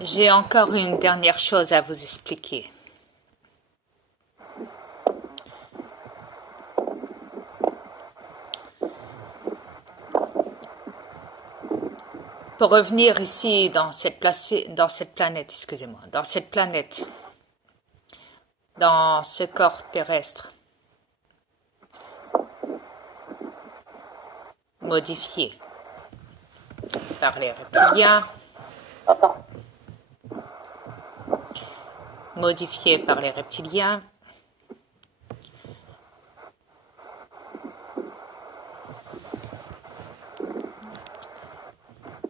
J'ai encore une dernière chose à vous expliquer. Pour revenir ici dans cette planète, excusez-moi, dans ce corps terrestre, modifié par les reptiliens, modifié par les reptiliens,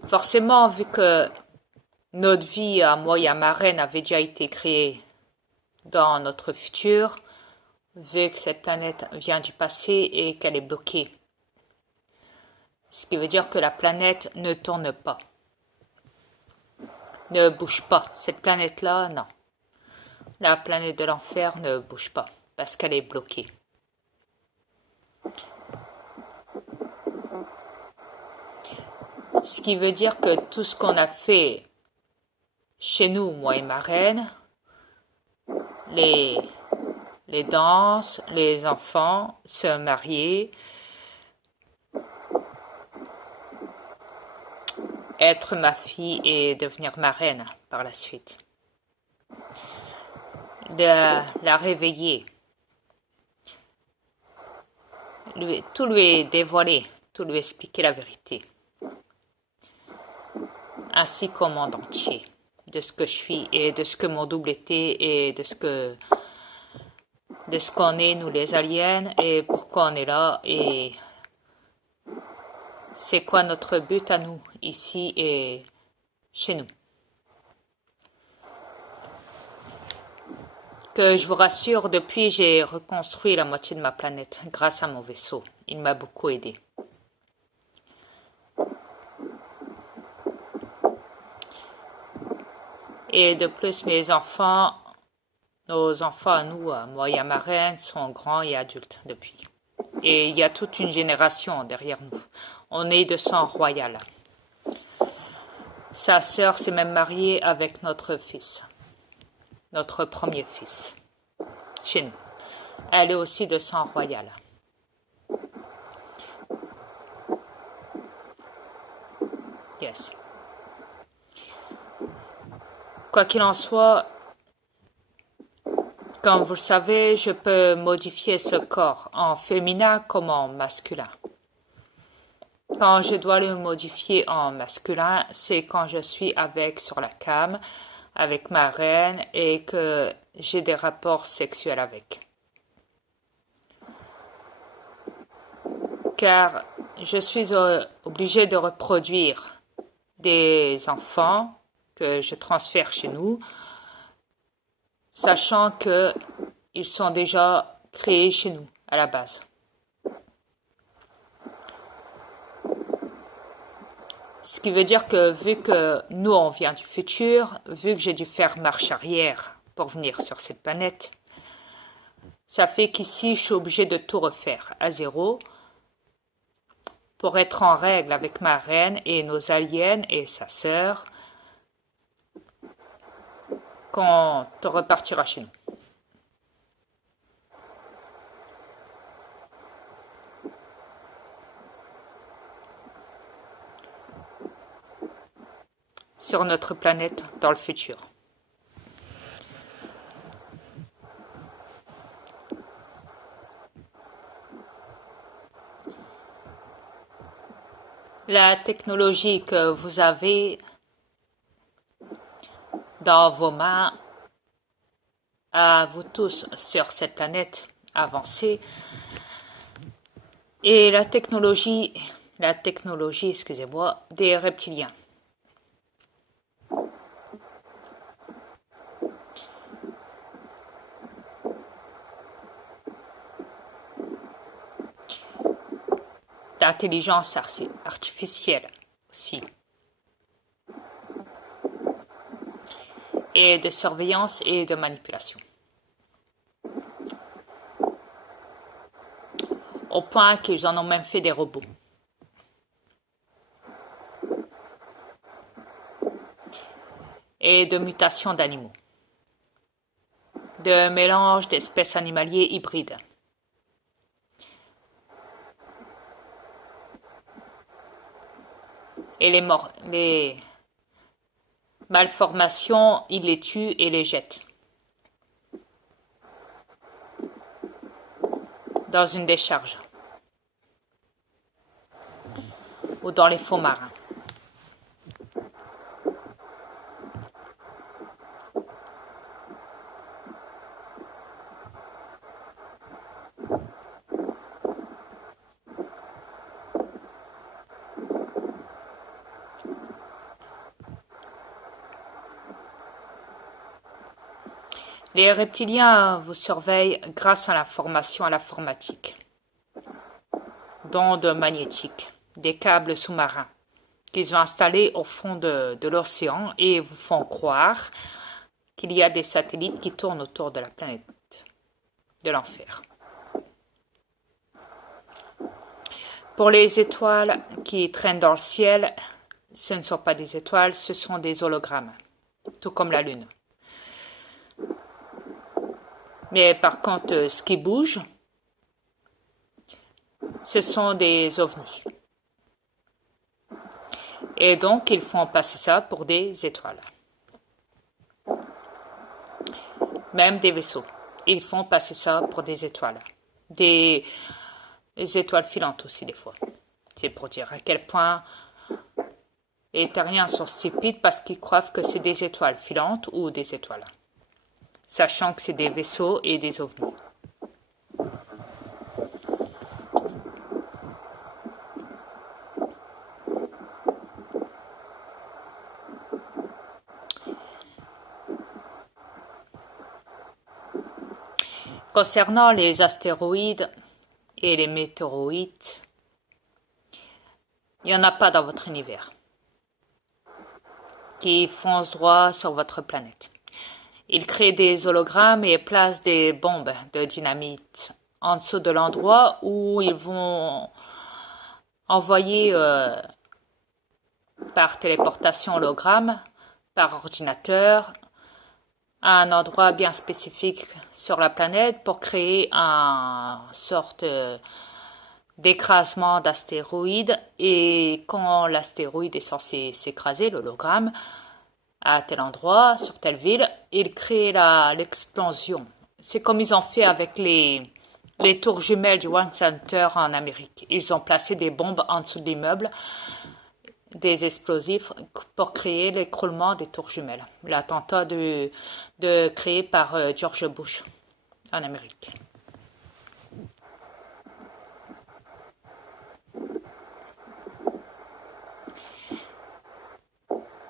forcément, vu que notre vie à moi et à ma reine avait déjà été créée dans notre futur, vu que cette planète vient du passé et qu'elle est bloquée. Ce qui veut dire que la planète ne tourne pas, ne bouge pas. Cette planète-là, non. La planète de l'enfer ne bouge pas parce qu'elle est bloquée. Ce qui veut dire que tout ce qu'on a fait chez nous, moi et ma reine, les danses, les enfants, se marier, être ma fille et devenir ma reine par la suite. De la réveiller, tout lui dévoiler, tout lui expliquer la vérité, ainsi qu'au monde entier, de ce que je suis et de ce que mon double était et de ce qu'on est, nous les aliens, et pourquoi on est là, et c'est quoi notre but à nous, ici et chez nous. Que je vous rassure, depuis j'ai reconstruit la moitié de ma planète grâce à mon vaisseau. Il m'a beaucoup aidé. Et de plus, nos enfants à nous, moi et à ma reine, sont grands et adultes depuis. Et il y a toute une génération derrière nous. On est de sang royal. Sa sœur s'est même mariée avec notre fils, notre premier fils, chez nous. Elle est aussi de sang royal. Yes. Quoi qu'il en soit, comme vous le savez, je peux modifier ce corps en féminin comme en masculin. Quand je dois le modifier en masculin, c'est quand je suis sur la cam, avec ma reine et que j'ai des rapports sexuels avec. Car je suis obligée de reproduire des enfants que je transfère chez nous, sachant qu'ils sont déjà créés chez nous à la base. Ce qui veut dire que vu que nous on vient du futur, vu que j'ai dû faire marche arrière pour venir sur cette planète, ça fait qu'ici je suis obligée de tout refaire à zéro pour être en règle avec ma reine et nos aliens et sa sœur quand on repartira chez nous. Sur notre planète dans le futur. La technologie que vous avez dans vos mains, à vous tous sur cette planète avancée, et la technologie, excusez-moi, des reptiliens. D'intelligence artificielle aussi. Et de surveillance et de manipulation. Au point qu'ils en ont même fait des robots. et de mutation d'animaux, de mélange d'espèces animalières hybrides. Et les malformations, il les tue et les jette dans une décharge ou dans les fonds marins. Les reptiliens vous surveillent grâce à l'information à l'informatique, d'ondes magnétiques, des câbles sous-marins qu'ils ont installés au fond de l'océan et vous font croire qu'il y a des satellites qui tournent autour de la planète de l'enfer. Pour les étoiles qui traînent dans le ciel, ce ne sont pas des étoiles, ce sont des hologrammes, tout comme la Lune. Mais par contre, ce qui bouge, ce sont des ovnis. Et donc, ils font passer ça pour des étoiles. Même des vaisseaux. Ils font passer ça pour des étoiles. Des étoiles filantes aussi, des fois. C'est pour dire à quel point les terriens sont stupides parce qu'ils croient que c'est des étoiles filantes ou des étoiles, sachant que c'est des vaisseaux et des ovnis. Concernant les astéroïdes et les météorites, il n'y en a pas dans votre univers qui foncent droit sur votre planète. Ils créent des hologrammes et placent des bombes de dynamite en dessous de l'endroit où ils vont envoyer par téléportation hologramme, par ordinateur, à un endroit bien spécifique sur la planète pour créer une sorte d'écrasement d'astéroïdes. Et quand l'astéroïde est censé s'écraser, l'hologramme, à tel endroit, sur telle ville, il crée l'explosion. C'est comme ils ont fait avec les tours jumelles du One Center en Amérique. Ils ont placé des bombes en dessous de l'immeuble, des explosifs pour créer l'écroulement des tours jumelles. L'attentat créé par George Bush en Amérique.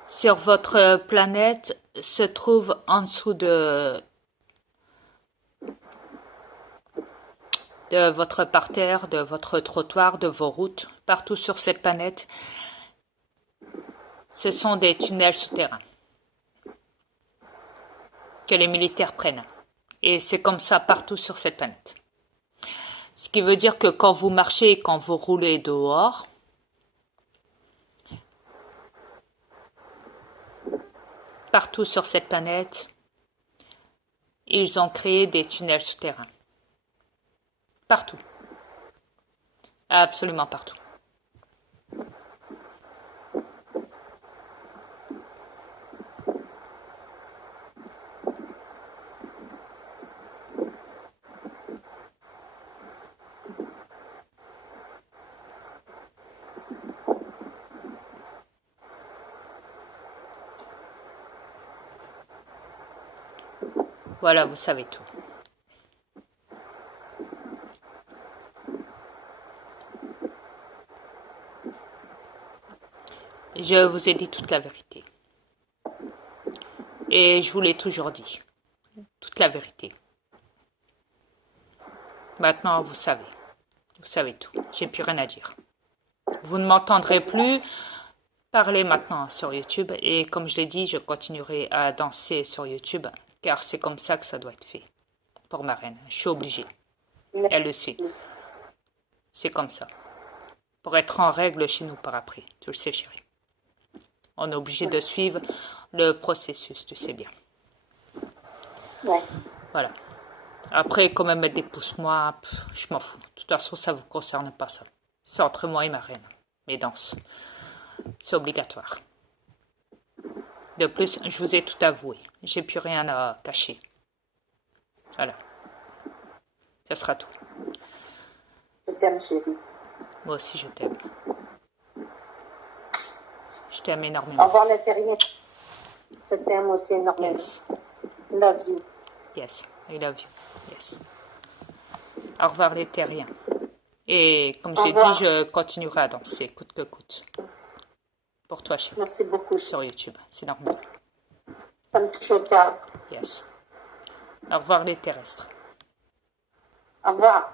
Sur votre planète se trouve en dessous de votre parterre, de votre trottoir, de vos routes, partout sur cette planète, ce sont des tunnels souterrains que les militaires prennent. Et c'est comme ça partout sur cette planète. Ce qui veut dire que quand vous marchez, quand vous roulez dehors, partout sur cette planète, ils ont créé des tunnels souterrains. Partout. Absolument partout. Voilà, vous savez tout. Je vous ai dit toute la vérité. Et je vous l'ai toujours dit. Toute la vérité. Maintenant, vous savez. Vous savez tout. J'ai plus rien à dire. Vous ne m'entendrez plus parler maintenant sur YouTube. Et comme je l'ai dit, je continuerai à danser sur YouTube. Car c'est comme ça que ça doit être fait. Pour ma reine. Je suis obligée. Elle le sait. C'est comme ça. Pour être en règle chez nous par après. Tu le sais, chérie. On est obligé de suivre le processus, tu sais bien. Ouais. Voilà. Après, quand même mettre des pouces, moi, je m'en fous. De toute façon, ça ne vous concerne pas, ça. C'est entre moi et ma reine, mes danses. C'est obligatoire. De plus, je vous ai tout avoué. J'ai plus rien à cacher. Voilà. Ça sera tout. Je t'aime, chérie. Moi aussi, je t'aime. Je t'aime Au énormément. revoir, les terriens. Je t'aime aussi énormément. Yes. Love you. Yes. I love you. Yes. Au revoir les terriens. Et comme j'ai dit, je continuerai à danser, coûte que coûte. Pour toi, chérie. Merci beaucoup. Sur YouTube. C'est normal. Ça me touche au cœur. Yes. Au revoir les terrestres. Au revoir.